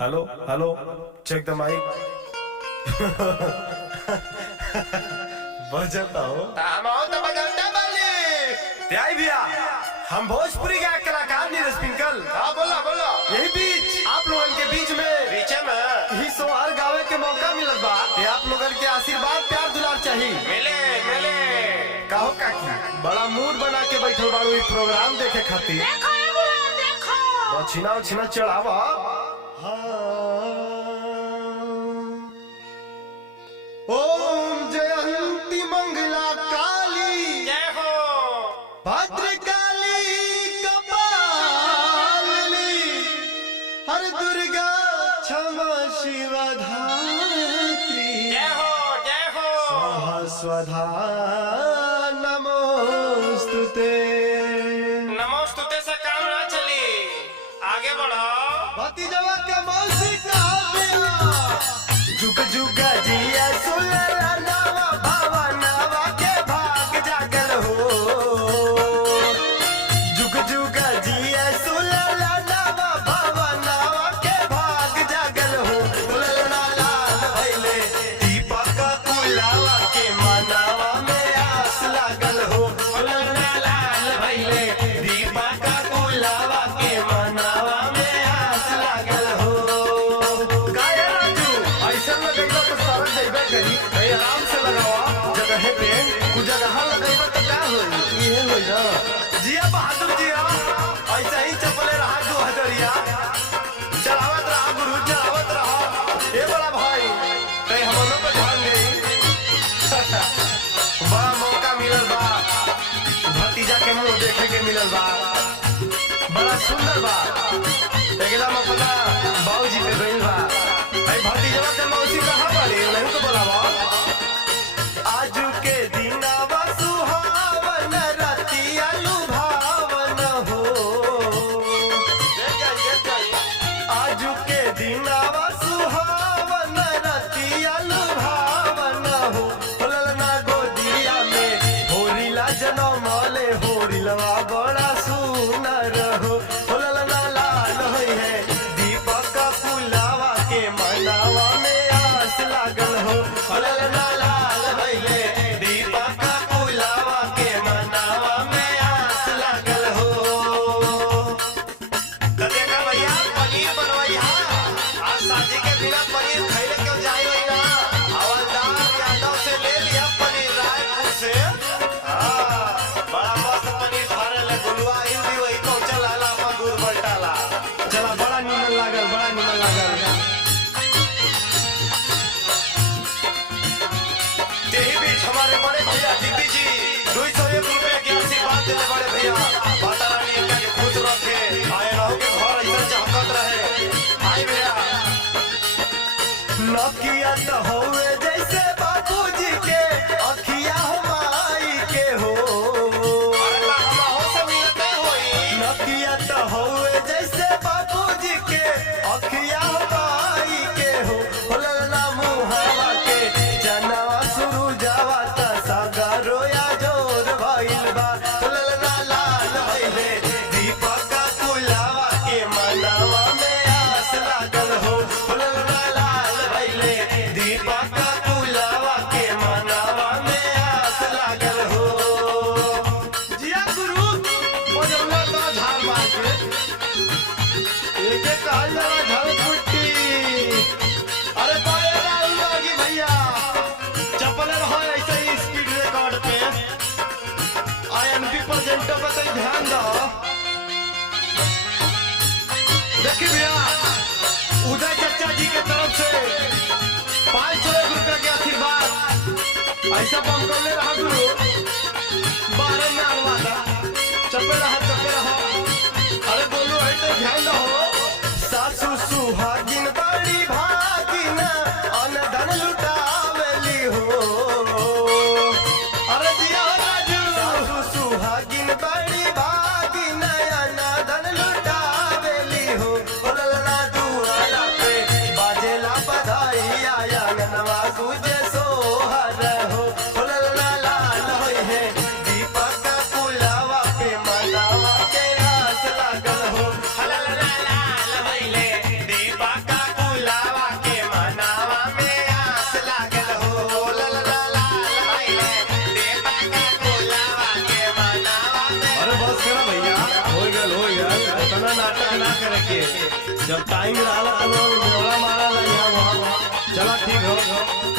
Hello hello check द mic. बजता हो तो बजाते बाली। त्याई भैया, हम भोजपुरी गायक कलाकार नीरज पिंकल। हाँ बोलो बोलो। यही बीच आप लोगन के बीच में पीछे में ही सोहर गावे के मौका मिलत बा। ये आप लोगन के आशीर्वाद प्यार दुलार चाहिए। मिले मिले। कहो काकी बड़ा मूड बना के बैठल बाड़ू ई प्रोग्राम देखे खातिर। देखो ये बुआ देखो। छिना छिना चढ़ावा। ओम जयंती मंगला काली जय हो। भद्रकाली कपालिनी हर दुर्गा क्षमा शिवा धात्री जय हो जय हो। स्वाहा स्वधा नमोस्तुते। नमोस्तुते से काम ना चली, आगे बढ़ो। भतीजवा के मौसी कहाबिया जुग जुग जिया सुलला नवा भावा नवा के भाग जागल हो। जुग जुग जिया सुलला नवा भावा नवा के भाग जागल हो। ललना लाल भइले दीपक कुलावा के मनावा में आस लागल हो। ललना लाल भइले दीपक कुलावा के मनावा में आस लागल हो। काहे राजू ऐसा लगेगा तो सारा जइबे करी। भाई आराम से लगावा जगह पे कुछ जगह लगेगा तो क्या होई। ये होई ना जिया बहादुर जिया ऐसा ही चपले रहा दो हजरिया चलावत रहा गुरु चलावत रहा। ए बड़ा भाई कहीं हमनों पे ध्यान दे। बड़ा मौका मिलल बा, भतीजा के मुंह देखे के मिलल बा, बड़ा सुंदर बा। एकदम अपना बाबूजी पे गइल बा। भाई भतीजवा के मौसी कहाँ बाड़ी नहीं तो बोलावा। आजू के दिनावा सुहावन रतिया लुभावन हो। आजू के दिनावा सुहावन रतिया लुभावन हो। ललना गोदिया में होरिला जनमले होरिलवा बड़ा सुनर हो। ललना लाल होई है दीपक फुलावा के मनावा में आस लागल हो। ललना लाल भइले दीपक फुलावा के मनावा में आस लागल हो। तो देखा भैया पनीर बनवाई हा। आज शादी के बिना पनीर खैले क्यों जाई होई ना। हवलदार यादव से ले लिया पनीर रायपुर से। हाँ बड़ा मस्त पनीर फाड़े ले गुलवा हिंदी वही पहुंचल आला अपन दूध बल्टाला। चला बड़ा निमन लागल, बड़ा निमन लागल। यही बीच हमारे बड़े भैया दीदी जी 201 रुपए की आशीर्वाद देने बड़े भैया माता रानी इनका के खुश रखे। आए रहो के घर ऐसा चमकत रहे। आई भैया नकिया तो होवे जैसे बाबूजी के अखिया हमाई के हो। अरे बा हम हो से मिलते होई। नकिया तो होवे जैसे बाबूजी के अखिया ज्यादा नाटक ना करे के जब टाइम रहा तो बेवड़ा मारा यहाँ वहाँ चला ठीक हो